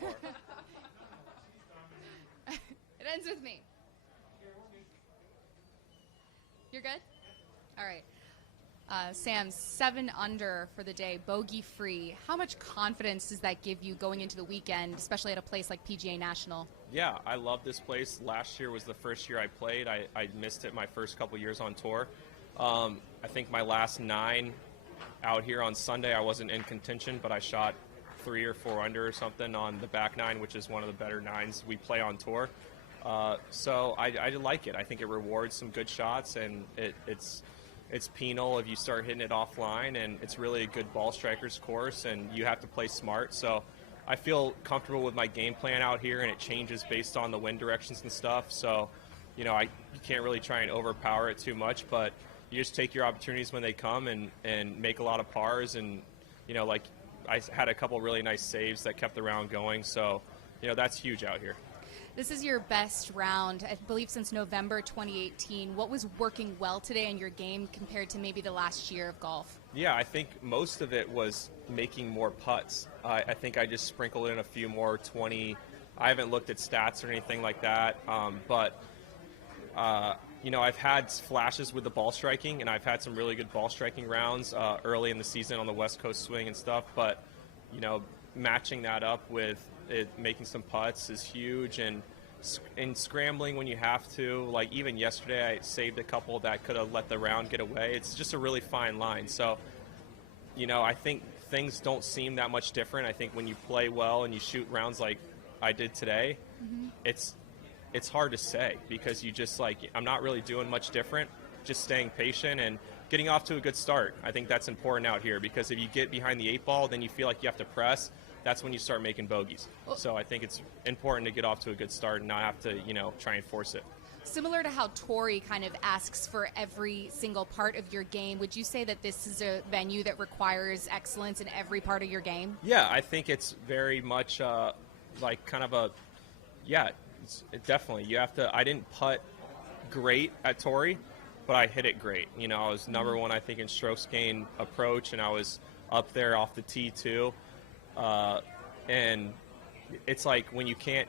more. It ends with me. You're good? All right. Sam, 7 under for the day, bogey free. How much confidence does that give you going into the weekend, especially at a place like PGA National? Yeah, I love this place. Last year was the first year I played. I missed it my first couple years on tour. I think my last 9 out here on Sunday, I wasn't in contention, but I shot 3 or 4 under or something on the back 9, which is one of the better 9s we play on tour. So I like it. I think it rewards some good shots, and it's penal if you start hitting it offline, and it's really a good ball striker's course, and you have to play smart. So I feel comfortable with my game plan out here, and it changes based on the wind directions and stuff. So, you can't really try and overpower it too much, but you just take your opportunities when they come and make a lot of pars. And, like I had a couple really nice saves that kept the round going. So, that's huge out here. This is your best round, I believe, since November 2018. What was working well today in your game compared to maybe the last year of golf? Yeah, I think most of it was making more putts. I think I just sprinkled in a few more 20. I haven't looked at stats or anything like that, but I've had flashes with the ball striking, and I've had some really good ball striking rounds early in the season on the West Coast swing and stuff. But, matching that up with making some putts is huge, and scrambling when you have to. Like even yesterday, I saved a couple that could have let the round get away. It's just a really fine line. So, I think things don't seem that much different. I think when you play well and you shoot rounds like I did today, it's hard to say because you just I'm not really doing much different, just staying patient and getting off to a good start. I think that's important out here because if you get behind the 8 ball, then you feel like you have to press. That's when you start making bogeys. So I think it's important to get off to a good start and not have to, try and force it. Similar to how Torrey kind of asks for every single part of your game, would you say that this is a venue that requires excellence in every part of your game? Yeah, I think it's very much definitely. You have to. I didn't putt great at Torrey, but I hit it great. I was number 1, I think, in strokes gained approach, and I was up there off the tee too. And it's like when you can't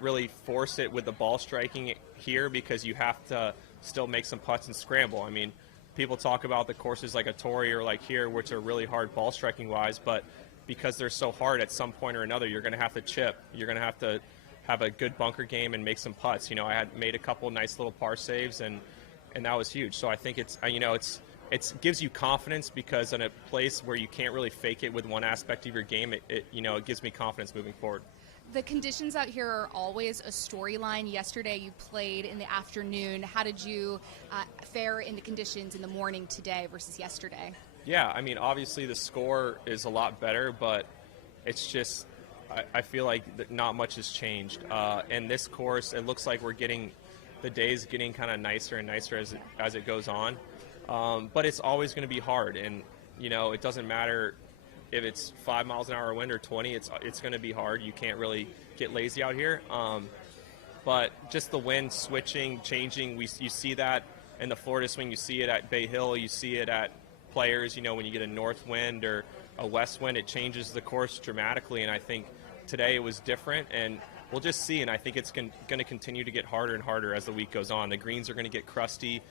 really force it with the ball striking here because you have to still make some putts and scramble. I mean, people talk about the courses like a Torrey or like here, which are really hard ball striking wise, but because they're so hard at some point or another, you're going to have to chip. You're going to have a good bunker game and make some putts. I had made a couple nice little par saves, and that was huge. So I think it gives you confidence because in a place where you can't really fake it with one aspect of your game, it gives me confidence moving forward. The conditions out here are always a storyline. Yesterday you played in the afternoon. How did you fare in the conditions in the morning today versus yesterday? Yeah, I mean, obviously the score is a lot better, but it's just I feel like not much has changed. And this course, it looks like the day's getting kind of nicer and nicer as it goes on. But it's always going to be hard, and it doesn't matter if it's 5 miles an hour wind or 20. It's going to be hard. You can't really get lazy out here. But just the wind switching, changing, you see that in the Florida swing. You see it at Bay Hill. You see it at Players. When you get a north wind or a west wind, it changes the course dramatically. And I think today it was different, and we'll just see. And I think it's going to continue to get harder and harder as the week goes on. The greens are going to get crusty.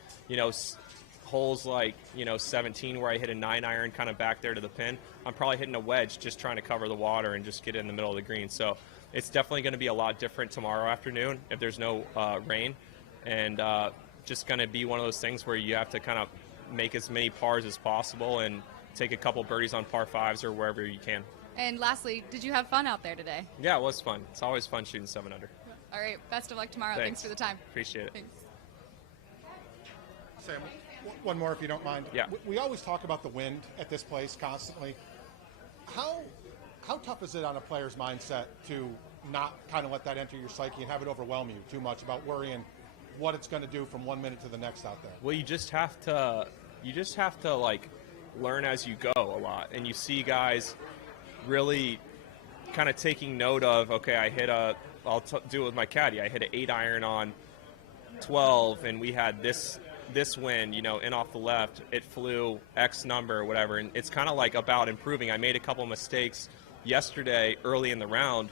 Holes like 17 where I hit a 9-iron kind of back there to the pin, I'm probably hitting a wedge just trying to cover the water and just get in the middle of the green. So it's definitely going to be a lot different tomorrow afternoon if there's no rain, and just going to be one of those things where you have to kind of make as many pars as possible and take a couple birdies on par 5s or wherever you can. And lastly, did you have fun out there today? Yeah, it was fun. It's always fun shooting 7 under. All right, best of luck tomorrow. Thanks for the time. Appreciate it. Thanks. Sam, one more if you don't mind. Yeah. We always talk about the wind at this place constantly. How tough is it on a player's mindset to not kind of let that enter your psyche and have it overwhelm you too much about worrying what it's going to do from 1 minute to the next out there? Well, you just have to learn as you go a lot, and you see guys really kind of taking note of, okay, I'll do it with my caddy. I hit an 8-iron on 12, and we had this wind, in off the left. It flew X number or whatever, and it's kind of like about improving. I made a couple mistakes yesterday early in the round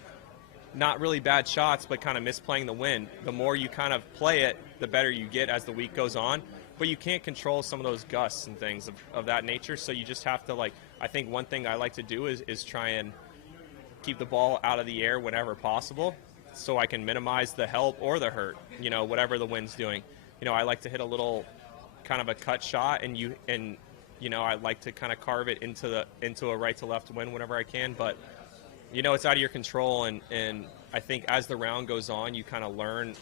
not really bad shots, but kind of misplaying the wind. The more you kind of play it, the better you get as the week goes on. But you can't control some of those gusts and things of that nature, so you just have to, like, I think one thing I like to do is try and keep the ball out of the air whenever possible so I can minimize the help or the hurt, whatever the wind's doing. I like to hit a little kind of a cut shot, and I like to kind of carve it into a right to left wind whenever I can, but it's out of your control, and I think as the round goes on, you kind of learn,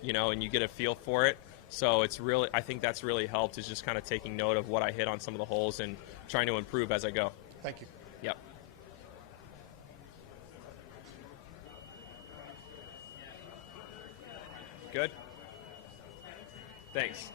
and you get a feel for it. So I think that's really helped, is just kind of taking note of what I hit on some of the holes and trying to improve as I go. Thank you. Yep. Good? Thanks.